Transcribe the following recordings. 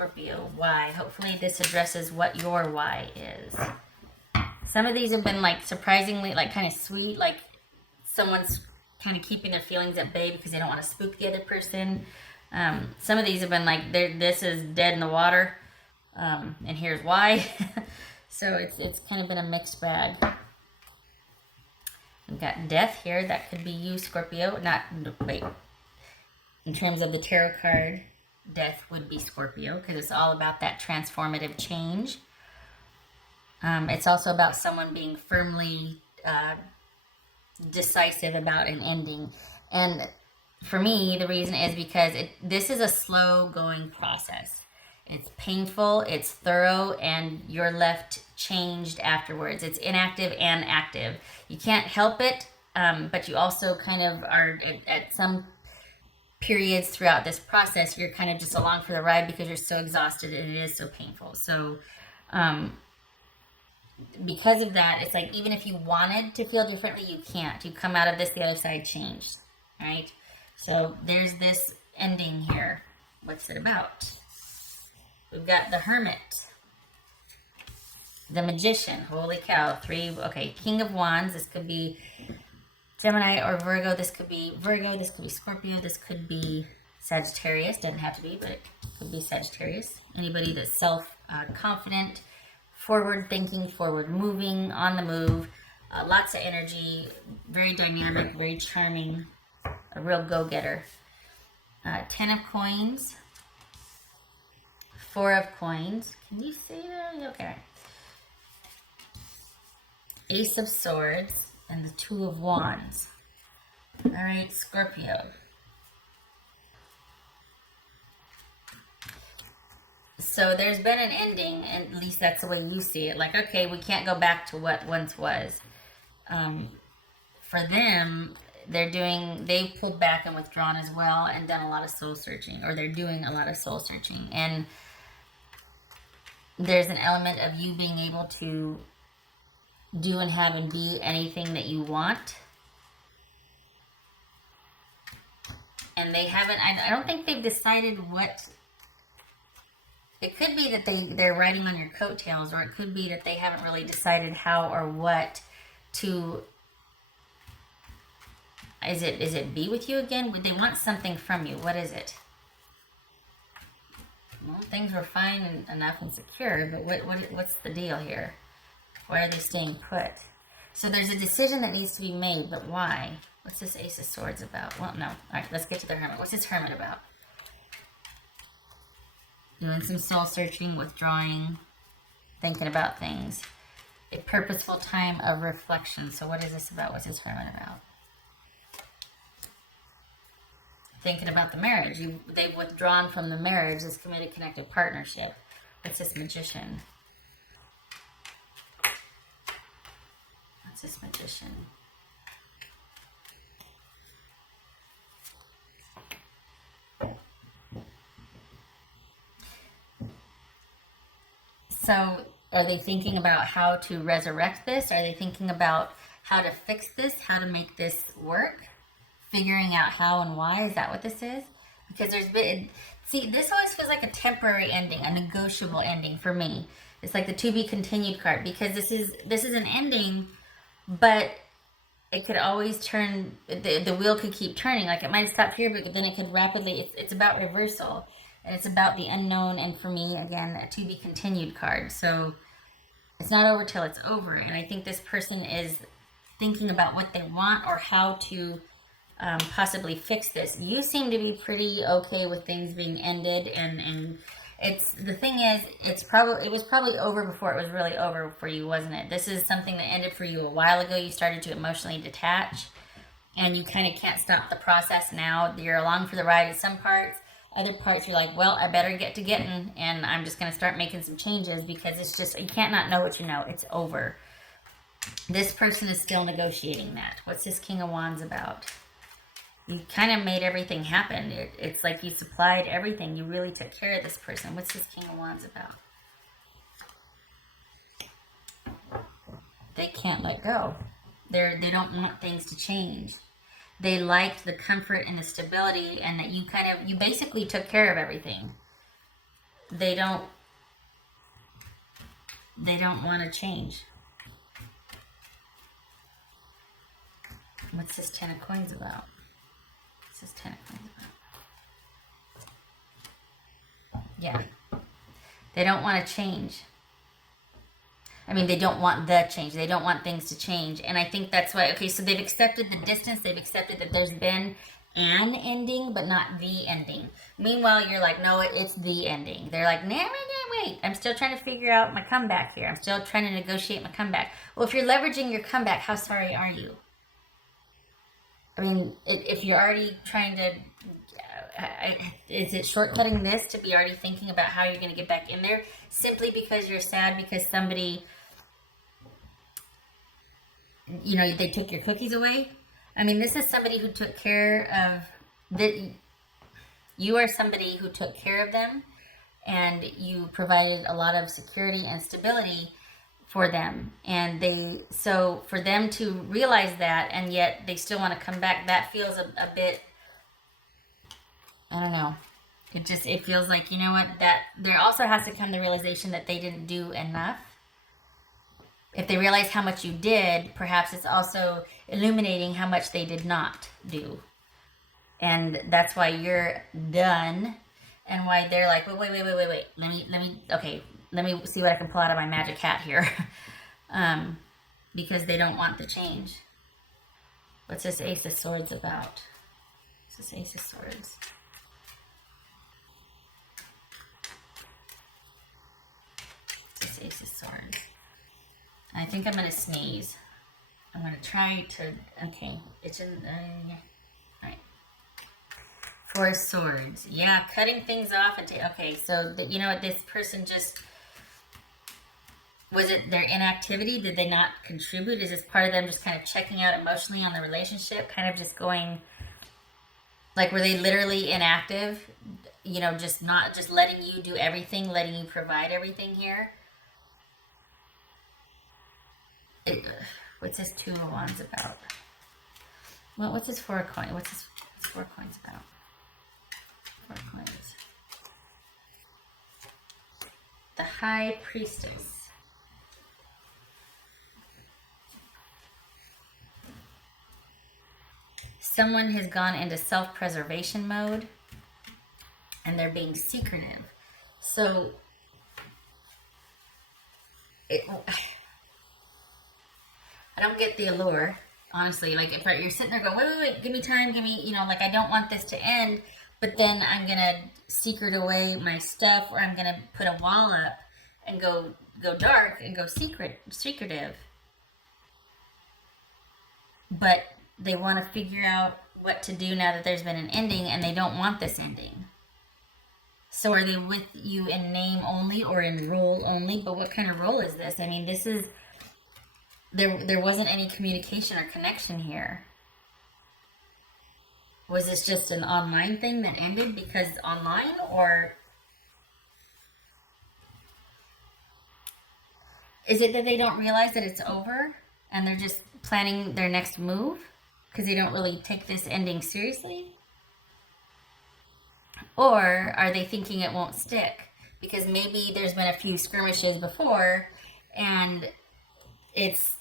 Scorpio. Why? Hopefully this addresses what your why is. Some of these have been like surprisingly like kind of sweet, like someone's kind of keeping their feelings at bay because they don't want to spook the other person. Some of these have been like, this is dead in the water, and here's why. So it's kind of been a mixed bag. We've got death here. That could be you, Scorpio. Wait. In terms of the tarot card, death would be Scorpio because it's all about that transformative change. It's also about someone being firmly decisive about an ending. And for me, the reason is because this is a slow going process. It's painful, it's thorough, and you're left changed afterwards. It's inactive and active. You can't help it, but you also kind of are at some periods throughout this process, you're kind of just along for the ride because you're so exhausted and it is so painful. So because of that, it's like even if you wanted to feel differently, you can't. You come out of this the other side changed, right? So there's this ending here. What's it about? We've got the Hermit, the Magician. Holy cow. Okay, King of Wands. This could be Gemini or Virgo. This could be Virgo. This could be Scorpio. This could be Sagittarius. Doesn't have to be, but it could be Sagittarius. Anybody that's self-confident, forward-thinking, forward-moving, on the move. Lots of energy. Very dynamic, very charming. A real go-getter. 10 of Coins. 4 of Coins. Can you see that? Okay. Ace of Swords and the 2 of Wands. All right, Scorpio. So there's been an ending, and at least that's the way you see it. Like, okay, we can't go back to what once was. For them, they've pulled back and withdrawn as well and done a lot of soul searching, or they're doing a lot of soul searching. And there's an element of you being able to do and have and be anything that you want. And they haven't, I don't think they've decided what. It could be that they're riding on your coattails, or it could be that they haven't really decided how or what to. Is it be with you again? Would they want something from you? What is it? Well, things were fine enough and secure, but what's the deal here? Why are they staying put? So there's a decision that needs to be made, but why? What's this Ace of Swords about? Well, no. All right, let's get to the Hermit. What's this Hermit about? Doing some soul searching, withdrawing, thinking about things. A purposeful time of reflection. So what is this about? What's this Hermit about? Thinking about the marriage. They've withdrawn from the marriage, this committed, connected partnership. What's this Magician? What's this Magician? So are they thinking about how to resurrect this? Are they thinking about how to fix this? How to make this work? Figuring out how and why? Is that what this is? Because there's been, see, this always feels like a temporary ending, a negotiable ending for me. It's like the to be continued card, because this is an ending, but it could always turn, the wheel could keep turning. Like it might stop here, but then it could rapidly, it's about reversal, and it's about the unknown, and for me, again, a to be continued card. So it's not over till it's over, and I think this person is thinking about what they want or how to possibly fix this. You seem to be pretty okay with things being ended, and it's, the thing is, it was probably over before it was really over for you, wasn't it? This is something that ended for you a while ago. You started to emotionally detach, and you kind of can't stop the process now. You're along for the ride at some parts. Other parts you're like, well, I better get to getting, and I'm just going to start making some changes, because it's just, you can't not know what you know. It's over. This person is still negotiating that. What's this King of Wands about? You kind of made everything happen. It's like you supplied everything. You really took care of this person. What's this King of Wands about? They can't let go. They don't want things to change. They liked the comfort and the stability, and that you basically took care of everything. they don't want to change. What's this 10 of coins about? What's this 10 of coins about? Yeah. They don't want to change. I mean, they don't want the change. They don't want things to change. And I think that's why, okay, so they've accepted the distance. They've accepted that there's been an ending, but not the ending. Meanwhile, you're like, no, it's the ending. They're like, nah, wait. I'm still trying to figure out my comeback here. I'm still trying to negotiate my comeback. Well, if you're leveraging your comeback, how sorry are you? I mean, if you're already trying to, is it shortcutting this to be already thinking about how you're going to get back in there simply because you're sad because somebody, you know, they took your cookies away? I mean, this is somebody who took care of, that. You are somebody who took care of them, and you provided a lot of security and stability for them. And so for them to realize that, and yet they still want to come back, that feels a bit, I don't know. It feels like, you know what, that there also has to come the realization that they didn't do enough. If they realize how much you did, perhaps it's also illuminating how much they did not do. And that's why you're done, and why they're like, wait. Let me see what I can pull out of my magic hat here. Because they don't want the change. What's this Ace of Swords about? What's this Ace of Swords? What's this Ace of Swords? I think I'm going to sneeze. I'm going to try to, okay. It's in, right. Four of Swords. Yeah, cutting things off. Okay, so, you know what, this person just, was it their inactivity? Did they not contribute? Is this part of them just kind of checking out emotionally on the relationship? Kind of just going, like, were they literally inactive? You know, just not, just letting you do everything, letting you provide everything here? What's this Two of Wands about? Well, what's this Four of Coins? What's this Four of Coins about? Four of Coins. The High Priestess. Someone has gone into self-preservation mode, and they're being secretive. So, I don't get the allure, honestly. Like, if you're sitting there going, wait, give me time, give me, you know, like, I don't want this to end, but then I'm going to secret away my stuff, or I'm going to put a wall up and go dark and go secretive. But they want to figure out what to do now that there's been an ending, and they don't want this ending. So are they with you in name only or in role only? But what kind of role is this? I mean, this is, there wasn't any communication or connection here. Was this just an online thing that ended because online, or is it that they don't realize that it's over and they're just planning their next move because they don't really take this ending seriously? Or are they thinking it won't stick because maybe there's been a few skirmishes before and it's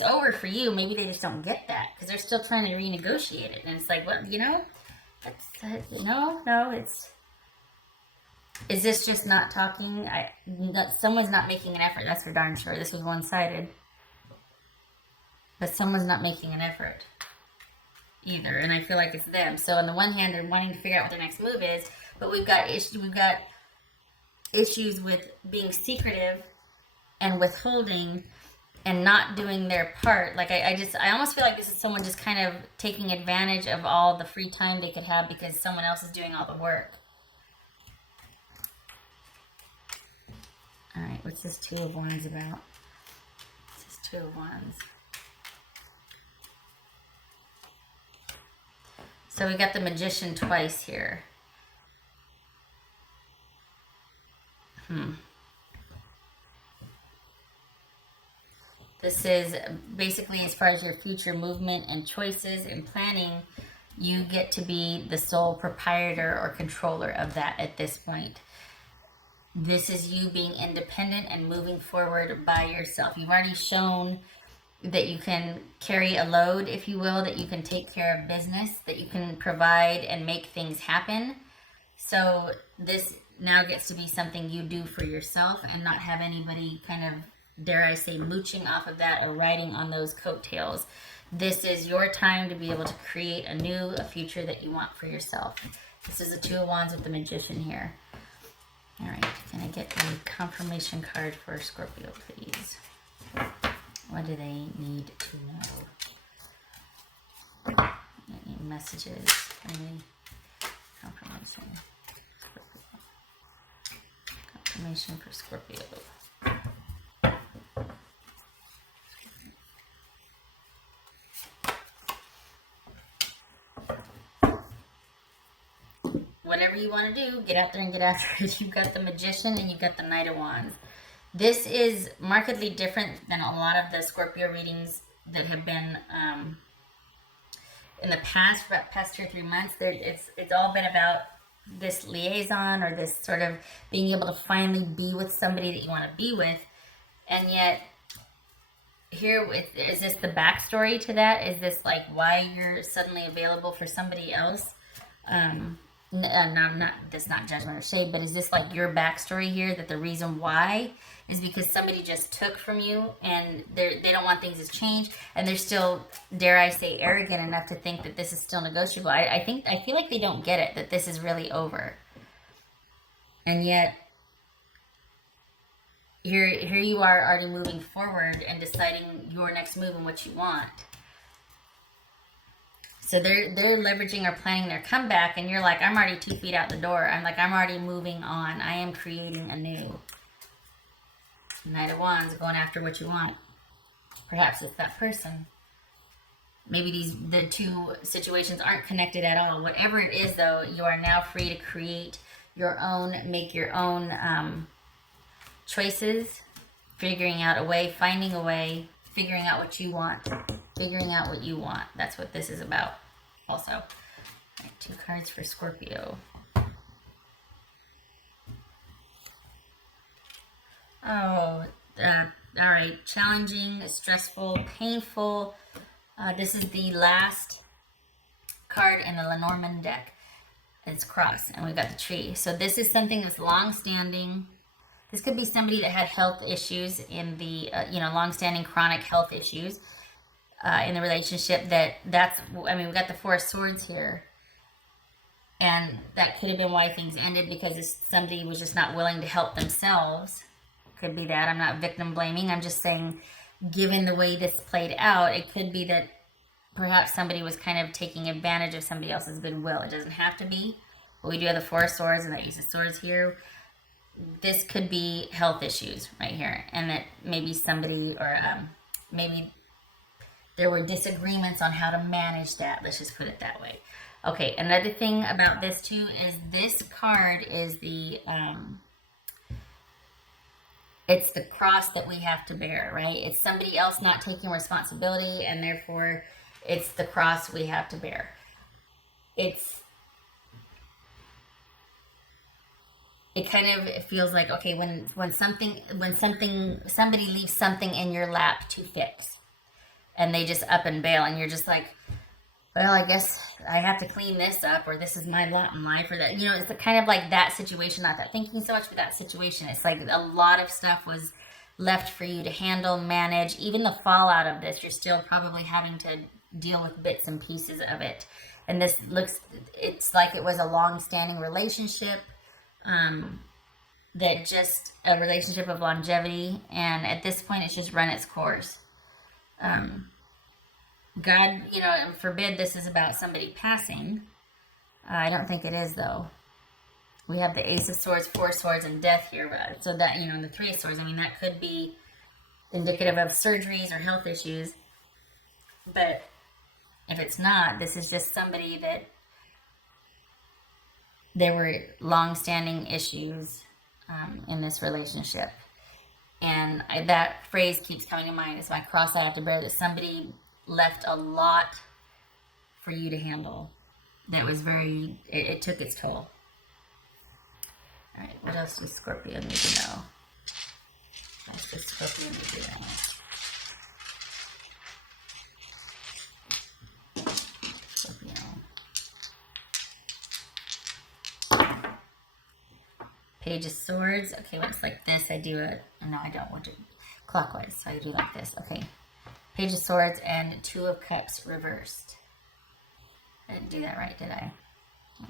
over for you? Maybe they just don't get that because they're still trying to renegotiate it, and it's like, well, you know, it's, is this just not talking? Someone's not making an effort, that's for darn sure. This was one-sided, but someone's not making an effort either, and I feel like it's them. So on the one hand, they're wanting to figure out what their next move is, but we've got issues with being secretive and withholding and not doing their part. Like, I almost feel like this is someone just kind of taking advantage of all the free time they could have because someone else is doing all the work. All right, what's this Two of Wands about? What's this Two of Wands? So we got the Magician twice here. This is basically as far as your future movement and choices and planning. You get to be the sole proprietor or controller of that at this point. This is you being independent and moving forward by yourself. You've already shown that you can carry a load, if you will, that you can take care of business, that you can provide and make things happen. So this now gets to be something you do for yourself and not have anybody kind of, dare I say, mooching off of that or riding on those coattails. This is your time to be able to create a future that you want for yourself. This is the Two of Wands with the Magician here. All right, can I get a confirmation card for Scorpio, please? What do they need to know? Any messages? Any confirmation? Confirmation for Scorpio. Whatever you want to do, get out there and get after it. You've got the Magician and you've got the Knight of Wands. This is markedly different than a lot of the Scorpio readings that have been in the past 2 or 3 months. It's all been about this liaison or this sort of being able to finally be with somebody that you want to be with. And yet, here, is this the backstory to that? Is this like why you're suddenly available for somebody else? That's not judgment or shade, but is this like your backstory here, that the reason why is because somebody just took from you and they don't want things to change, and they're still, dare I say, arrogant enough to think that this is still negotiable? I feel like they don't get it, that this is really over. And yet here you are already moving forward and deciding your next move and what you want. So they're leveraging or planning their comeback, and you're like, I'm already 2 feet out the door. I'm already moving on. I am creating anew. Knight of Wands, going after what you want. Perhaps it's that person. Maybe the two situations aren't connected at all. Whatever it is, though, you are now free to create your own, make your own choices, figuring out a way, finding a way, figuring out what you want. Figuring out what you want. That's what this is about. Also, all right, 2 cards for Scorpio. Oh, all right. Challenging, stressful, painful. This is the last card in the Lenormand deck. It's cross, and we've got the tree. So this is something that's long-standing. This could be somebody that had health issues in the, long-standing chronic health issues. In the relationship, we've got the 4 of Swords here, and that could have been why things ended, because somebody was just not willing to help themselves. Could be that. I'm not victim blaming. I'm just saying, given the way this played out, it could be that perhaps somebody was kind of taking advantage of somebody else's goodwill. It doesn't have to be, but we do have the 4 of Swords and that Ace of Swords here. This could be health issues right here, and that maybe somebody, or maybe there were disagreements on how to manage that. Let's just put it that way. Okay, another thing about this too is this card is it's the cross that we have to bear, right? It's somebody else not taking responsibility, and therefore it's the cross we have to bear. It kind of feels like, okay, when somebody leaves something in your lap to fix, and they just up and bail, and you're just like, well, I guess I have to clean this up, or this is my lot in life, or that, it's kind of like that situation, not that thinking so much, but that situation. It's like a lot of stuff was left for you to handle, manage. Even the fallout of this, you're still probably having to deal with bits and pieces of it. And it's like it was a long-standing relationship, that just a relationship of longevity, and at this point, it's just run its course. God, forbid this is about somebody passing. I don't think it is, though. We have the Ace of Swords, 4 Swords, and Death here. So that, and the 3 of Swords, that could be indicative of surgeries or health issues. But if it's not, this is just somebody that there were long-standing issues in this relationship. And that phrase keeps coming to mind. It's my cross I have to bear, that somebody left a lot for you to handle. that was very, it took its toll. All right, what else does Scorpio need to know? That's just Scorpio need to know. Scorpio. Page of Swords. Okay, when it's like this, I do a, no, I don't want to clockwise, so I do like this. Okay, Page of Swords and Two of Cups reversed. I didn't do that right, did I?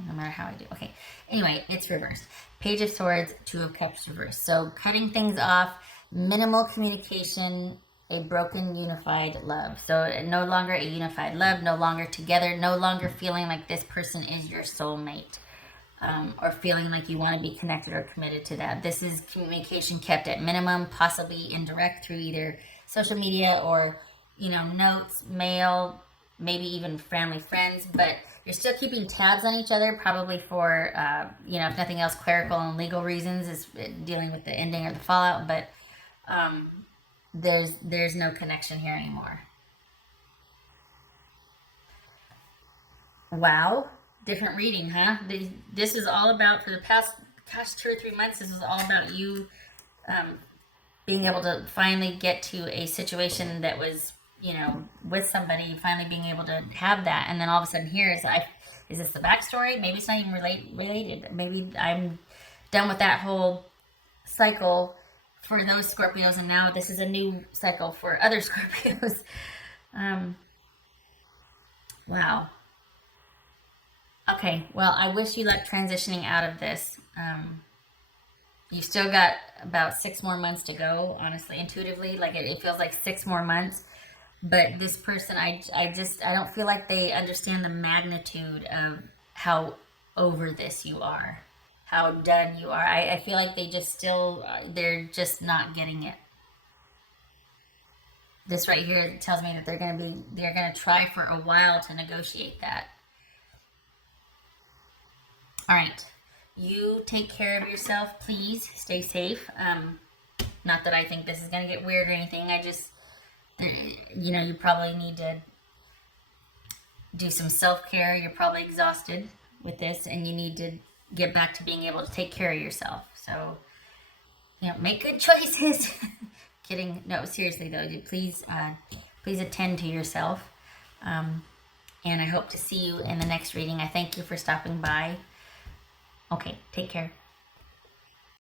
No matter how I do. Okay, anyway, it's reversed. Page of Swords, Two of Cups reversed. So cutting things off, minimal communication, a broken unified love. So no longer a unified love, no longer together, no longer feeling like this person is your soulmate. Or feeling like you want to be connected or committed to that. This is communication kept at minimum, possibly indirect through either social media or, you know, notes, mail, maybe even family, friends, but you're still keeping tabs on each other, probably for, you know, if nothing else, clerical and legal reasons, is dealing with the ending or the fallout, but there's no connection here anymore. Wow. Different reading, huh? This is all about, for the past, gosh, 2 or 3 months, this is all about you being able to finally get to a situation that was, you know, with somebody, finally being able to have that. And then all of a sudden here is this the backstory? Maybe it's not even related. Maybe I'm done with that whole cycle for those Scorpios, and now this is a new cycle for other Scorpios. Wow. Okay, well, I wish you luck transitioning out of this. You've still got about 6 more months to go, honestly, intuitively. Like, it feels like 6 more months. But this person, I don't feel like they understand the magnitude of how over this you are, how done you are. I feel like they just still, they're just not getting it. This right here tells me that they're going to try for a while to negotiate that. All right, you take care of yourself, please. Stay safe. Not that I think this is going to get weird or anything. I just, you know, you probably need to do some self-care. You're probably exhausted with this, and you need to get back to being able to take care of yourself. So, you know, make good choices. Kidding. No, seriously though, please attend to yourself. And I hope to see you in the next reading. I thank you for stopping by. Okay, take care.